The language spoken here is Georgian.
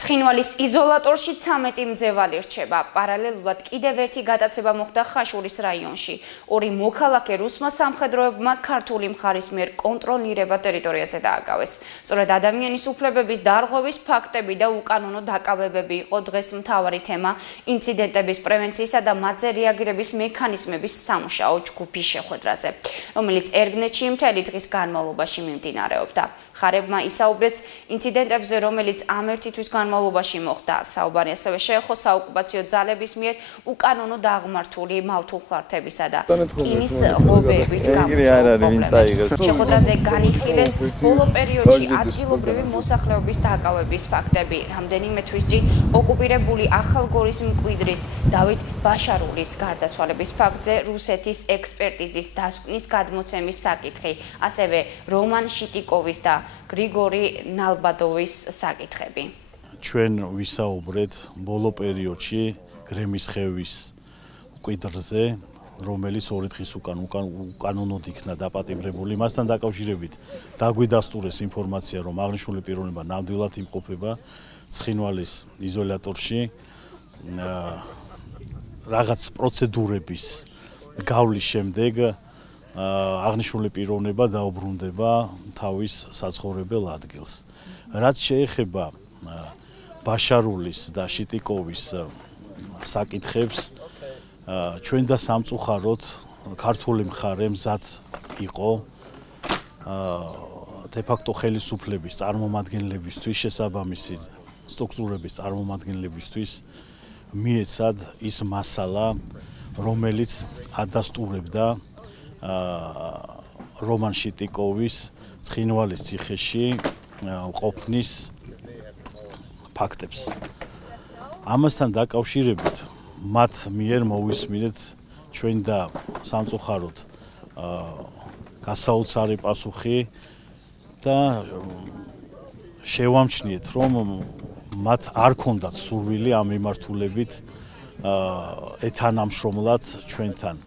ცხინვალის იზოლატორში 13 მძევალი რჩება. პარალელურად კიდევ ერთი გადაცემა მოხდა ხაშურის რაიონში. ორი მოქალაქე რუსმა სამხედროებმა ქართული მხარის მიერ კონტროლირება ტერიტორიაზე დააკავეს. სწორედ ადამიანის უფლებების დარღვევის ფაქტები და უკანონო დაკავებები იყო დღეს მთავარი თემა ინციდენტების პრევენციისა და მათზე რეაგირების მექანიზმების სამუშაო ჯგუფის შეხვედრაზე, რომელიც ერგნეთში მთელი დღის განმავლობაში მიმდინარეობდა. ხარებმა ისაუბრეს ინციდენტებზე, რომელიც ამ ერთი თვის განმავლობაში მოხდა. საუბარი ასევე შეეხო საოკუპაციო ძალების მიერ უკანონო დაღმართული მავთულხლართებისა და რკინის ღობეებით გამოწვეულ პრობლემებს. შეხვედრაზე განიხილეს ბოლო პერიოდში ადგილობრივი მოსახლეობის დაკავების ფაქტები. რამდენიმე თვის წინ ოკუპირებული ახალგორის მკვიდრის დავით ბაშარულის გარდაცვალების ფაქტზე რუსეთის ექსპერტიზის დასკვნის გადმოცემის საკითხი, ასევე რომან შიტიკოვის და გრიგორი ნალბადოვის საკითხები. ჩვენ ვისაუბრეთ ბოლო პერიოდში გრემის ხევის მკვიდრზე, რომელიც ორი დღის უკანონოდ იქნა დაპატიმრებული. მასთან დაკავშირებით დაგვიდასტურეს ინფორმაცია, რომ აღნიშნული პიროვნება ნამდვილად იმყოფება ცხინვალის იზოლატორში. რაღაც პროცედურების გავლის შემდეგ აღნიშნული პიროვნება დაუბრუნდება თავის საცხოვრებელ ადგილს. რაც შეეხება ბაშარულის და შიტიკოვის საკითხებს, ჩვენ და სამწუხაროდ ქართული მხარე მზად იყო დე-ფაქტო ხელისუფლების წარმომადგენლებისთვის, შესაბამისი სტრუქტურების წარმომადგენლებისთვის მიეცად ის მასალა, რომელიც ადასტურებდა რომან შიტიკოვის ცხინვალის ციხეში ყოფნის ფაქტებს. ამასთან დაკავშირებით მათ მიერ მოვისმინეთ ჩვენ და სამწუხაროდ გასაოცარი პასუხი და შევამჩნიეთ, რომ მათ არ ქონდათ სურვილი ამ მიმართულებით ეთანამშრომლად ჩვენთან.